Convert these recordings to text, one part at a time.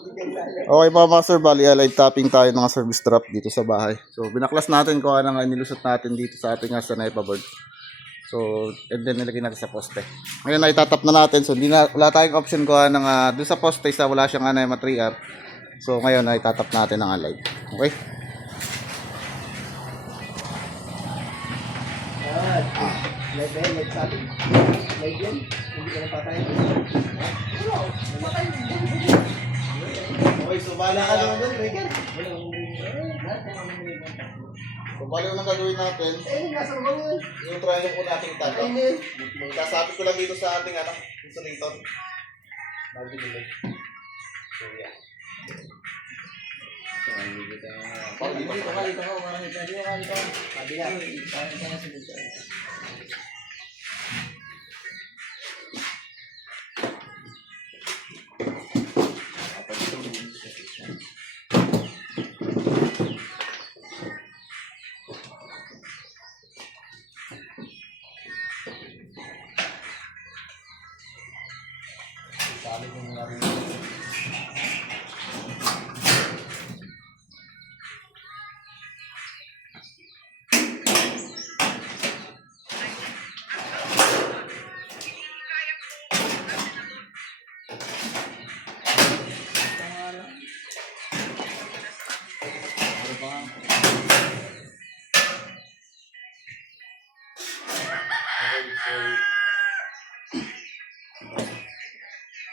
Okay pa mga sir, bali live tapping tayo ng service drop dito sa bahay. So binaklas natin kung ano nga nilusot natin dito sa ating Sniper board. So and then nilagay natin sa poste. Ngayon ay itatap na natin. So wala tayong option ko ng doon sa poste sa wala siyang NEMA 3R. So ngayon ay itatap natin ng live. Okay? Live tapping. Live yan. Hindi ka na patayin. Okay, so bala ka naman doon, Regan. So bali unang gagawin natin, Nasa naman yun. yung triangle po nating tago. Sasabit ko lang dito sa ating insulator. Nagbibilig. So yan.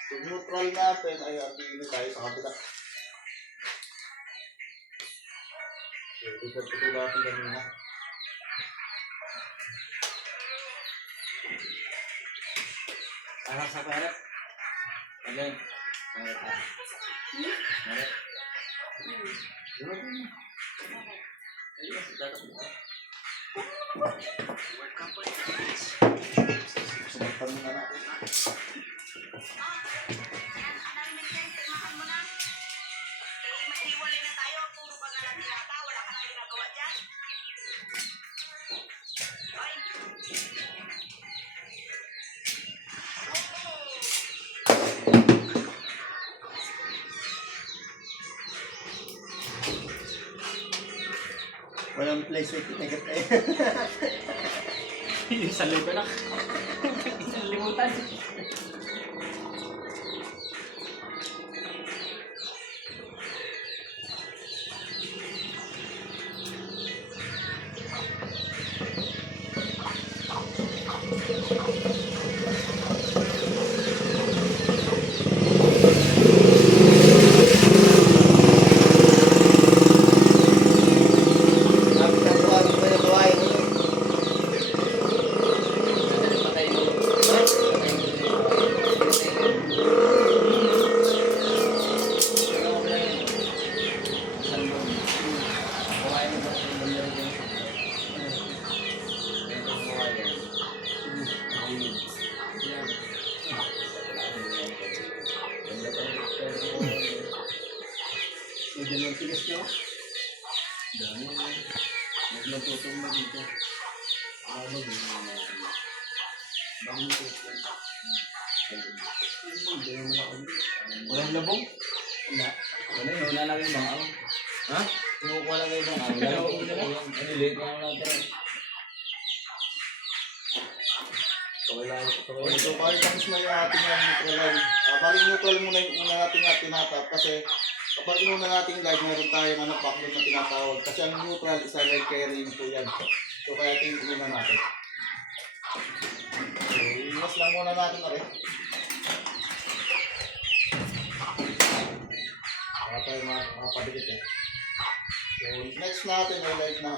So neutral natin ay dito tayo sa kabila. So dito natin kanina. Sa parap. Again. Sumuntan muna natin. Walang place with ticket eh. Yung sa loob na. Isang limutan. Dalawang tigas nyo. Dami. Naglatutong na dito. Walang labong? Wala. Wala yung lalagay yung bang awang. Ha? Yung wala kayo bang awang. Ano late na lang natin. So bali tapos na yung ating neutral. Bali neutral muna yung una nating tinatap kasi kapag inuna nating live, meron tayong backload na tinatawag. Kasi ang neutral is a live carrying po yan. So kaya ito yung inuna natin. So iwas lang muna natin na rin. Para tayo makapabigit eh. So next natin ay live na.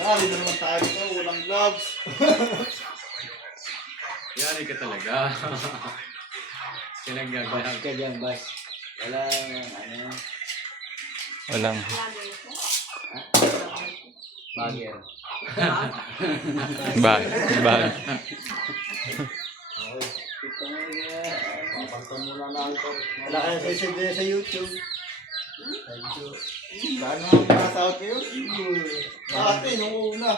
Dali na naman tayo dito, walang gloves. Yari ka talaga. Sinagagawin. Ka dyan, bas. Walang, ano, Walang. bagger. Bag. Okay, Ito mo na. papalitan muna natin ito. Wala ka na sa YouTube. Saan naman pinasahod kayo? Dati, nung una.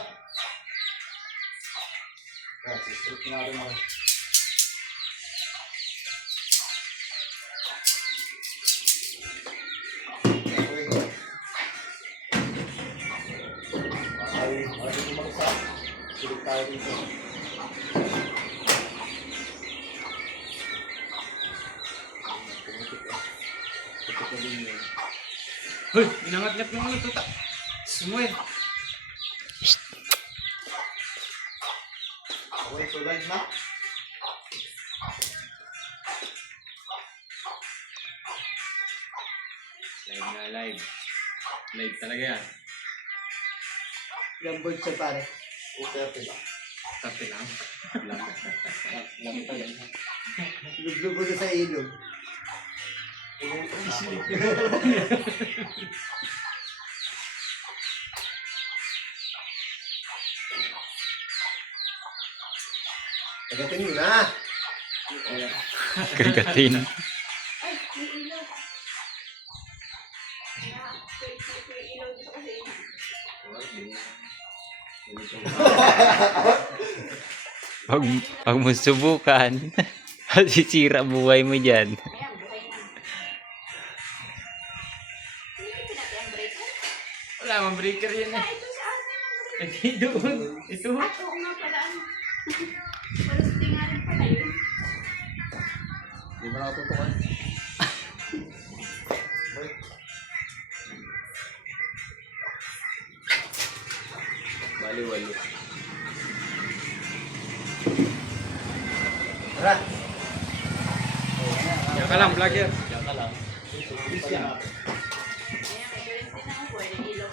Yan, sistrip natin ako. Pilit tayo dito. Hoy, inangat-ngat mo ano tuta. Sumuin. Okay, so live na. Live na live. Live talaga yan. Ilang birds siya pare. 2:30 lang. Tapi lang. Lang pa yan. Luglubo na sa ilog. Tagatin mo na. Kagatin. Ay, may ilaw. May ilaw dito kasi. Pag mo subukan, sisira buhay mo dyan. Ayan, buhay na. Hindi pinatay ang breaker. Wala mang breaker yan eh. Ito sa akin. Eh, doon. Ito. Ato nga pala. Palusti nga rin pala yun. Hindi mo nakatutukan. Bali-wali. Tara. Diyan ka lang, vlogger. Diyan ka lang. Ayan, may ulit din ako. Pwede ilaw.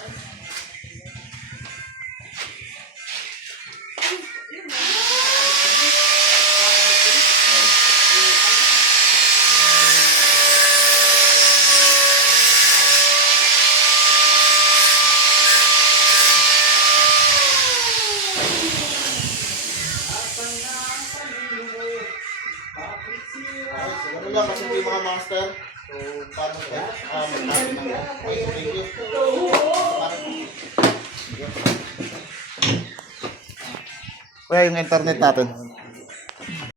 So, ganun lang kasi yung mga master. So, paano ka? Magkakaroon ng okay, so thank you. Kuya, yung internet natin.